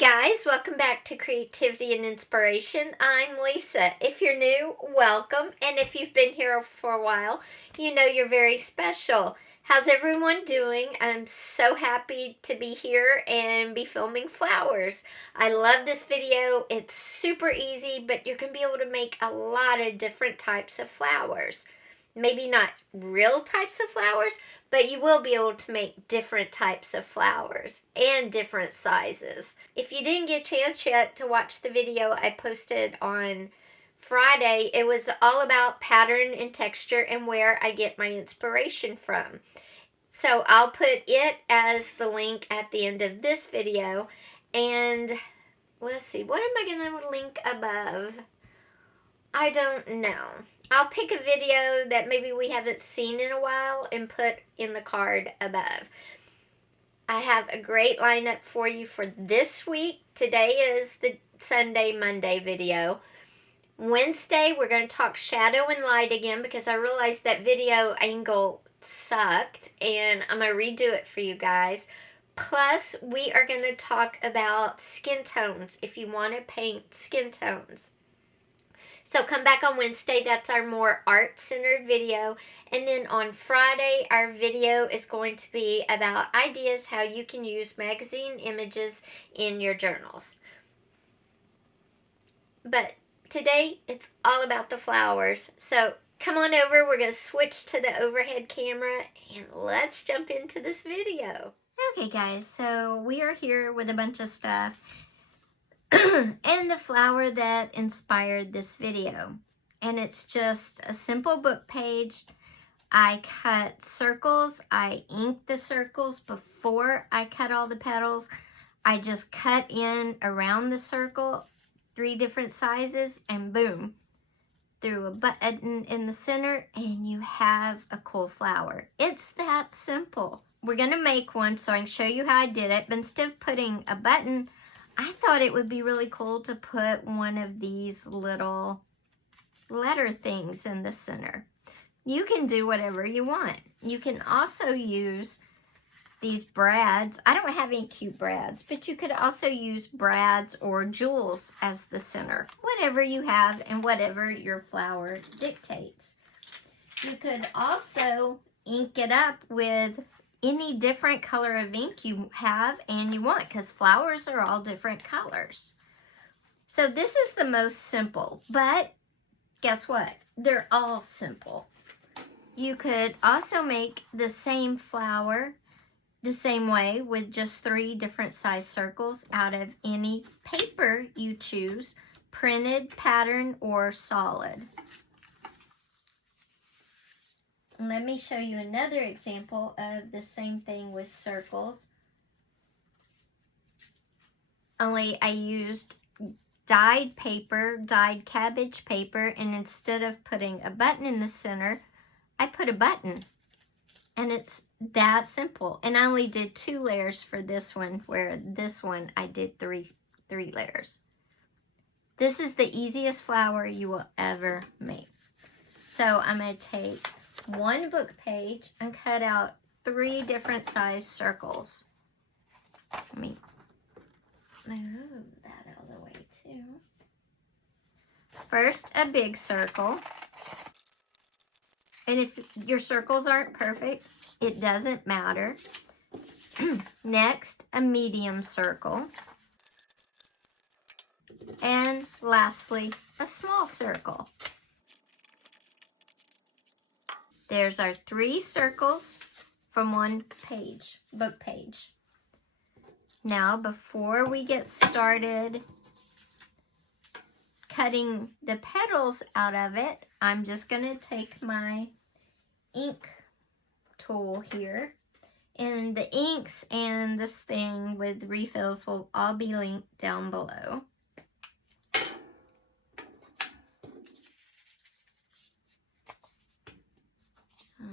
guys, welcome back to Creativity and Inspiration. I'm Lisa. If you're new, welcome. And if you've been here for a while, you know you're very special. How's everyone doing? I'm so happy to be here and be filming flowers. I love this video. It's super easy, but you're going to be able to make a lot of different types of flowers. Maybe not real types of flowers, but you will be able to make different types of flowers and different sizes. If you didn't get a chance yet to watch the video I posted on Friday, it was all about pattern and texture and where I get my inspiration from. So I'll put it as the link at the end of this video. And let's see, what am I going to link above? I don't know. I'll pick a video that maybe we haven't seen in a while and put in the card above. I have a great lineup for you for this week. Today is the Sunday, Monday video. Wednesday, we're going to talk shadow and light again because I realized that video angle sucked and I'm going to redo it for you guys. Plus, we are going to talk about skin tones if you want to paint skin tones. So come back on Wednesday, that's our more art-centered video. And then on Friday, our video is going to be about ideas how you can use magazine images in your journals. But today, it's all about the flowers. So come on over, we're going to switch to the overhead camera and let's jump into this video. Okay guys, so we are here with a bunch of stuff. And the flower that inspired this video. And it's just a simple book page. I cut circles. I inked the circles before I cut all the petals. I just cut in around the circle, 3 different sizes, and boom. Threw a button in the center and you have a cool flower. It's that simple. We're going to make one so I can show you how I did it. But instead of putting a button, I thought it would be really cool to put one of these little letter things in the center. You can do whatever you want. You can also use these brads. I don't have any cute brads, but you could also use brads or jewels as the center. Whatever you have and whatever your flower dictates. You could also ink it up with any different color of ink you have and you want, because flowers are all different colors. So this is the most simple, but guess what? They're all simple. You could also make the same flower the same way with just 3 different size circles out of any paper you choose, printed, pattern, or solid. Let me show you another example of the same thing with circles. Only I used dyed paper, dyed cabbage paper, and instead of putting a button in the center, I put a button. And it's that simple. And I only did 2 layers for this one, where this one I did three layers. This is the easiest flower you will ever make. So I'm going to take one book page and cut out 3 different size circles. Let me move that out of the way too. First, a big circle. And if your circles aren't perfect, it doesn't matter. Next, a medium circle. And lastly, a small circle. There's our 3 circles from one page, book page. Now, before we get started cutting the petals out of it, I'm just going to take my ink tool here. And the inks and this thing with refills will all be linked down below.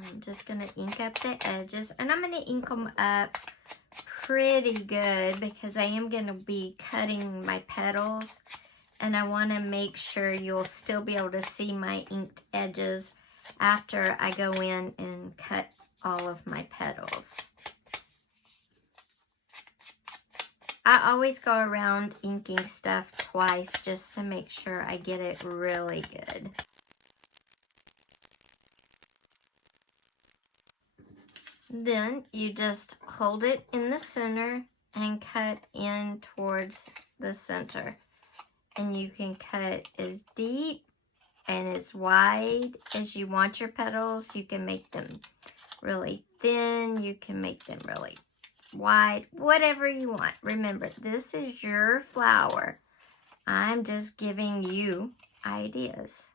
I'm just going to ink up the edges, and I'm going to ink them up pretty good because I am going to be cutting my petals, and I want to make sure you'll still be able to see my inked edges after I go in and cut all of my petals. I always go around inking stuff twice just to make sure I get it really good. Then you just hold it in the center and cut in towards the center. And you can cut as deep and as wide as you want your petals. You can make them really thin. You can make them really wide, whatever you want. Remember, this is your flower. I'm just giving you ideas.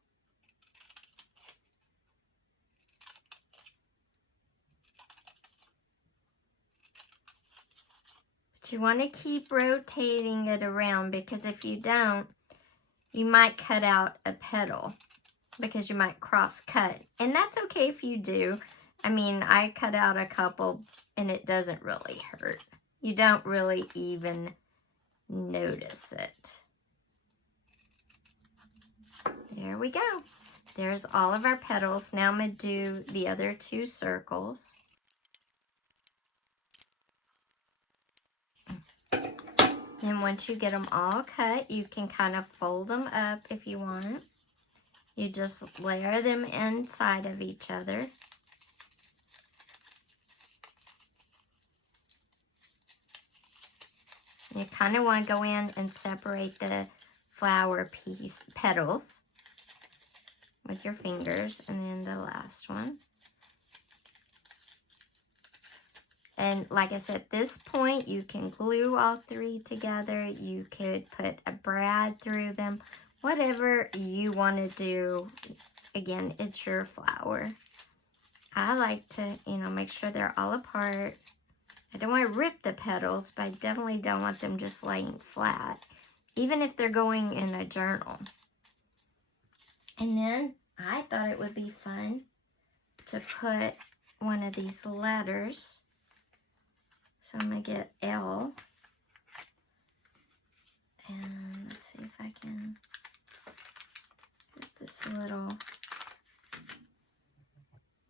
But you want to keep rotating it around, because if you don't, you might cut out a petal because you might cross cut. And that's okay if you do. I mean, I cut out a couple and it doesn't really hurt. You don't really even notice it. There we go. There's all of our petals. Now I'm going to do the other 2 circles. And once you get them all cut, you can kind of fold them up if you want. You just layer them inside of each other. You kind of want to go in and separate the flower petals with your fingers, and then the last one. And like I said, at this point, you can glue all 3 together. You could put a brad through them. Whatever you want to do. Again, it's your flower. I like to, make sure they're all apart. I don't want to rip the petals, but I definitely don't want them just laying flat, even if they're going in a journal. And then I thought it would be fun to put one of these letters. So I'm going to get L. And let's see if I can get this little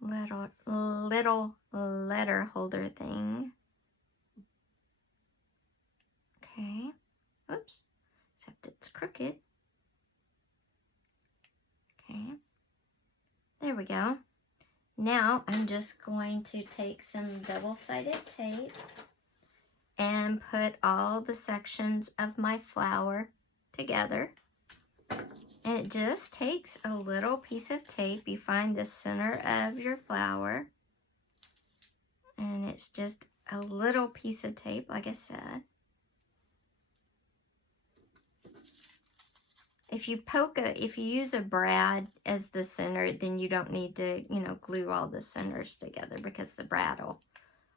letter holder thing. Okay. Oops. Except it's crooked. Okay. There we go. Now I'm just going to take some double-sided tape and put all the sections of my flower together. And it just takes a little piece of tape. You find the center of your flower. And it's just a little piece of tape, like I said. If you use a brad as the center, then you don't need to, glue all the centers together, because the brad will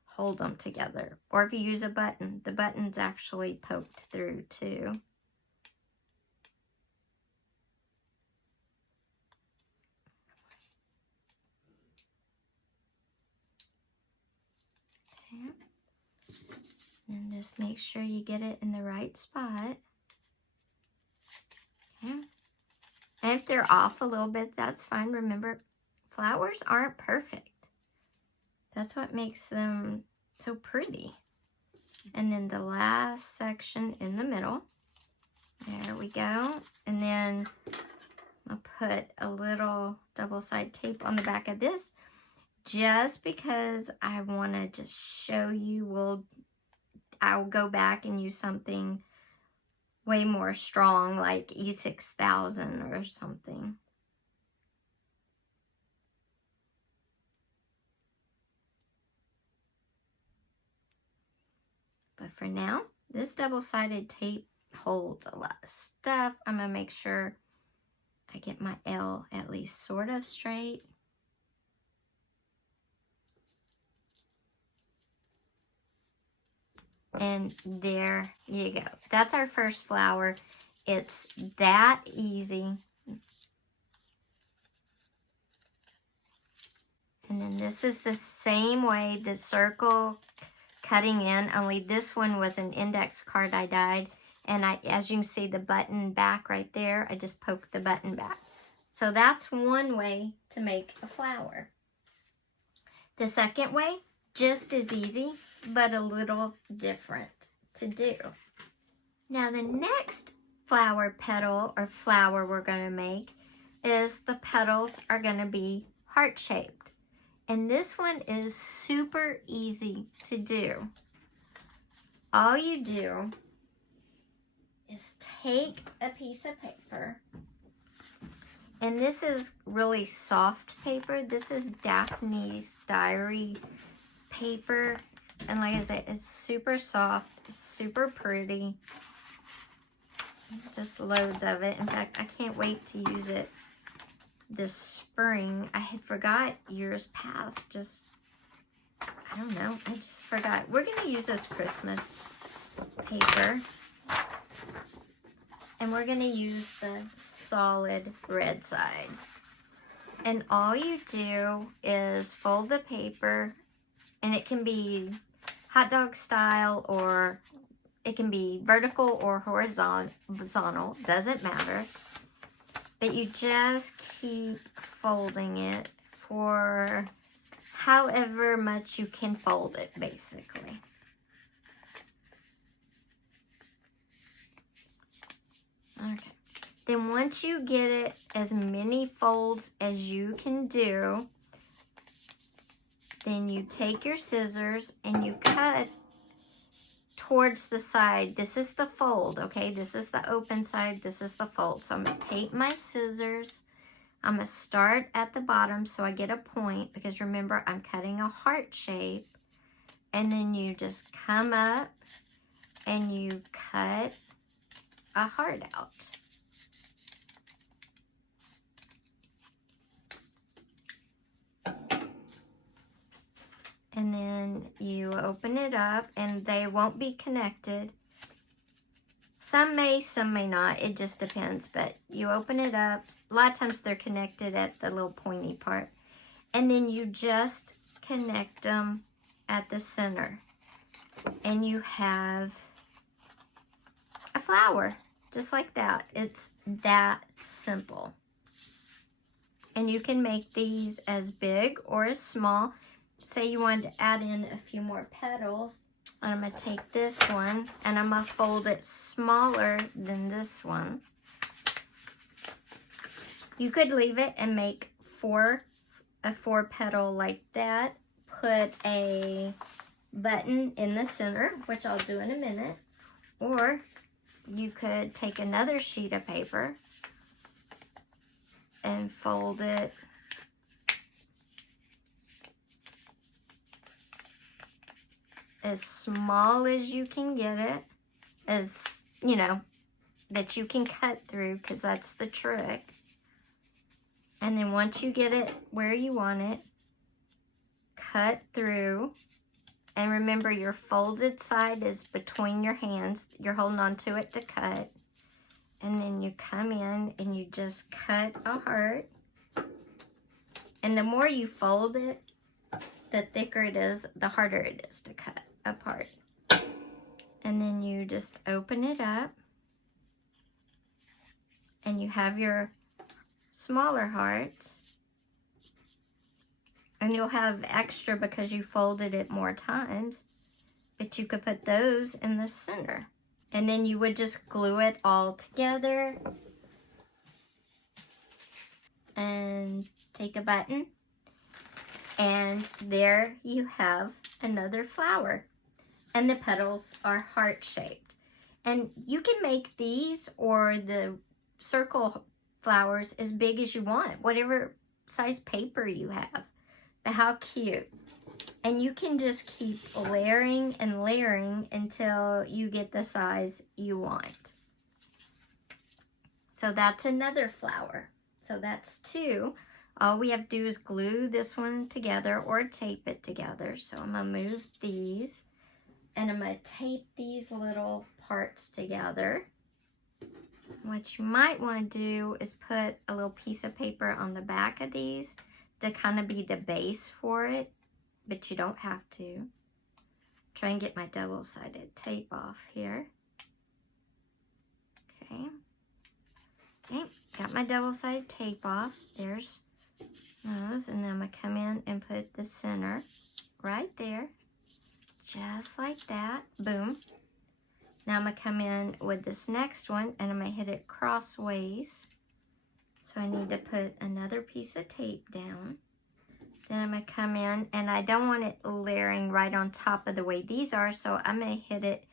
hold them together. Or if you use a button, the button's actually poked through too. Okay. And just make sure you get it in the right spot. Okay. And if they're off a little bit, that's fine. Remember, flowers aren't perfect. That's what makes them so pretty. And then the last section in the middle. There we go. And then I'll put a little double-sided tape on the back of this, just because I want to just show you. I'll go back and use something way more strong, like E6000 or something. But for now, this double-sided tape holds a lot of stuff. I'm going to make sure I get my L at least sort of straight. And there you go. That's our first flower. It's that easy. And then this is the same way, the circle cutting in, only this one was an index card I dyed. And as you can see, the button back right there, I just poked the button back. So that's one way to make a flower. The second way, just as easy, but a little different to do. Now the next flower petal or flower we're going to make is the petals are going to be heart-shaped. And this one is super easy to do. All you do is take a piece of paper, and this is really soft paper. This is Daphne's Diary paper, and like I said, it's super soft, it's super pretty. Just loads of it. In fact, I can't wait to use it this spring. I had forgot years past. I don't know, I just forgot. We're gonna use this Christmas paper. And we're going to use the solid red side. And all you do is fold the paper, and it can be hot dog style, or it can be vertical or horizontal, doesn't matter. But you just keep folding it for however much you can fold it, basically. Okay, then once you get it as many folds as you can do, then you take your scissors and you cut towards the side. This is the fold, okay? This is the open side, this is the fold. So I'm going to take my scissors, I'm going to start at the bottom so I get a point, because remember, I'm cutting a heart shape. And then you just come up and you cut a heart out. And then you open it up, and they won't be connected. Some may not. It just depends. But you open it up. A lot of times they're connected at the little pointy part. And then you just connect them at the center. And you have a flower. Just like that. It's that simple. And you can make these as big or as small. Say you wanted to add in a few more petals. I'm going to take this one and I'm going to fold it smaller than this one. You could leave it and make a 4-petal like that. Put a button in the center, which I'll do in a minute. Or you could take another sheet of paper and fold it as small as you can get it, as, you know, that you can cut through, because that's the trick. And then once you get it where you want it, cut through. And remember, your folded side is between your hands. You're holding on to it to cut. And then you come in and you just cut a heart. And the more you fold it, the thicker it is, the harder it is to cut apart. And then you just open it up. And you have your smaller hearts. And you'll have extra because you folded it more times. But you could put those in the center. And then you would just glue it all together. And take a button. And there you have another flower. And the petals are heart-shaped. And you can make these or the circle flowers as big as you want. Whatever size paper you have. But how cute. And you can just keep layering and layering until you get the size you want. So that's another flower. So that's 2. All we have to do is glue this one together or tape it together. So I'm going to move these. And I'm going to tape these little parts together. What you might want to do is put a little piece of paper on the back of these to kind of be the base for it. But you don't have to. Try and get my double-sided tape off here. Okay. Okay, got my double-sided tape off. There's those. And then I'm going to come in and put the center right there. Just like that. Boom. Now I'm going to come in with this next one and I'm going to hit it crossways. So I need to put another piece of tape down. Then I'm going to come in, and I don't want it layering right on top of the way these are, so I'm going to hit it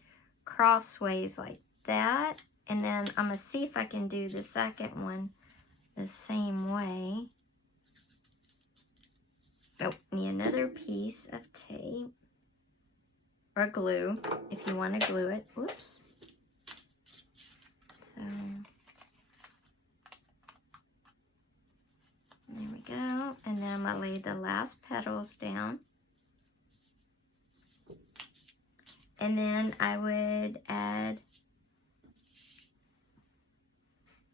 crossways like that. And then I'm going to see if I can do the second one the same way. Oh, need another piece of tape or glue if you want to glue it. Whoops. So there we go. And then I'm going to lay the last petals down. And then I would add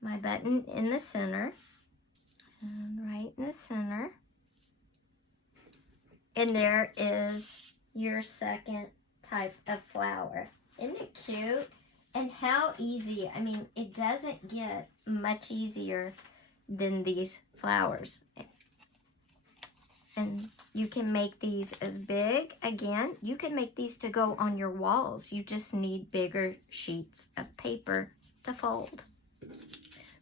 my button in the center. And right in the center. And there is your second type of flower. Isn't it cute? And how easy. I mean, it doesn't get much easier than these flowers. And you can make these as big. Again, you can make these to go on your walls. You just need bigger sheets of paper to fold.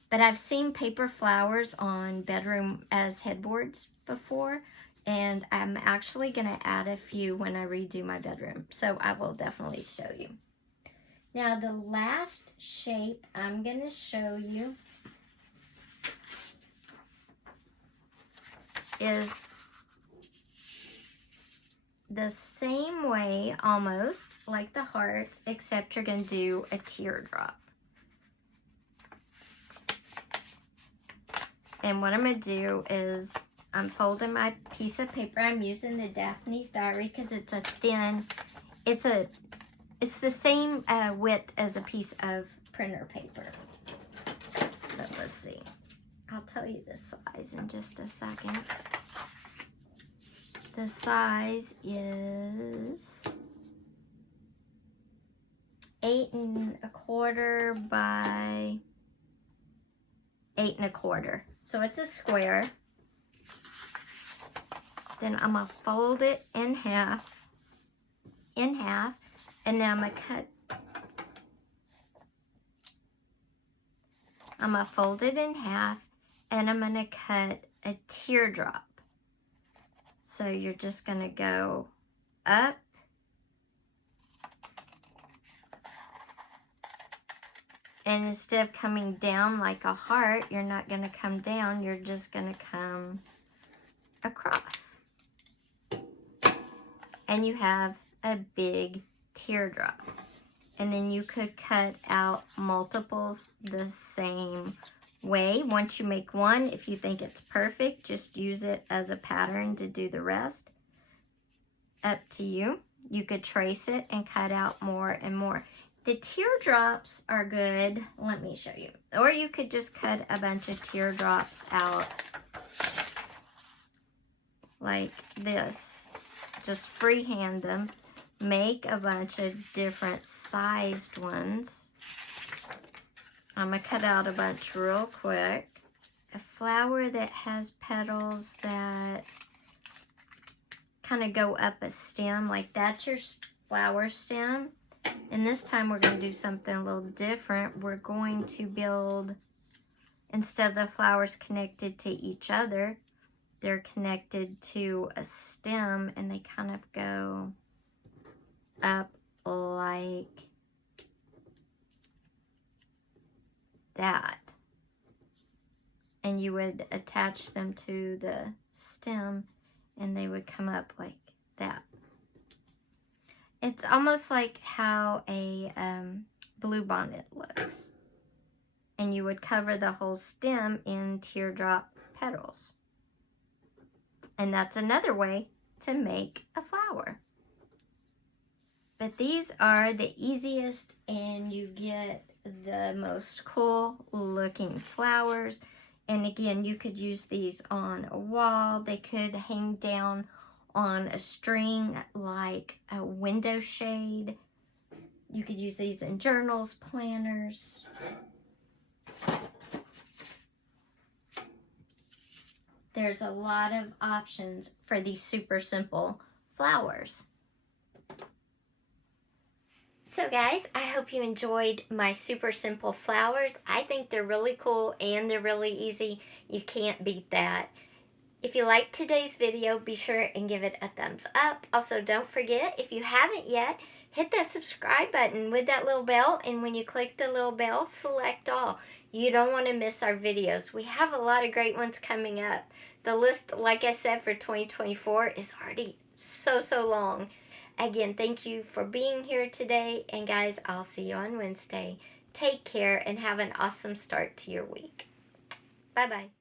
But I've seen paper flowers on bedroom as headboards before, and I'm actually going to add a few when I redo my bedroom. So I will definitely show you. Now the last shape I'm going to show you is the same way almost like the hearts, except you're going to do a teardrop. And what I'm going to do is I'm folding my piece of paper. I'm using the Daphne's Diary because it's a thin, it's the same width as a piece of printer paper. But let's see. I'll tell you the size in just a second. The size is 8 1/4 by 8 1/4. So it's a square. Then I'm gonna fold it in half, and then I'm gonna cut. I'm gonna fold it in half, and I'm gonna cut a teardrop. So you're just gonna go up, and instead of coming down like a heart, you're not gonna come down, you're just gonna come across. And you have a big teardrop. And then you could cut out multiples the same way. Once you make one, if you think it's perfect, just use it as a pattern to do the rest. Up to you. You could trace it and cut out more and more. The teardrops are good. Let me show you. Or you could just cut a bunch of teardrops out like this. Just freehand them. Make a bunch of different sized ones. I'm going to cut out a bunch real quick. A flower that has petals that kind of go up a stem, like that's your flower stem. And this time we're going to do something a little different. We're going to build, instead of the flowers connected to each other, they're connected to a stem, and they kind of go up like that. And you would attach them to the stem, and they would come up like that. It's almost like how a bluebonnet looks. And you would cover the whole stem in teardrop petals. And that's another way to make a flower. But these are the easiest, and you get the most cool looking flowers. And again, you could use these on a wall. They could hang down on a string like a window shade. You could use these in journals, planners. There's a lot of options for these super simple flowers. So guys, I hope you enjoyed my super simple flowers. I think they're really cool and they're really easy. You can't beat that. If you liked today's video, be sure and give it a thumbs up. Also, don't forget, if you haven't yet, hit that subscribe button with that little bell, and when you click the little bell, select all. You don't want to miss our videos. We have a lot of great ones coming up. The list, like I said, for 2024 is already so long. Again, thank you for being here today, and guys, I'll see you on Wednesday. Take care and have an awesome start to your week. Bye-bye.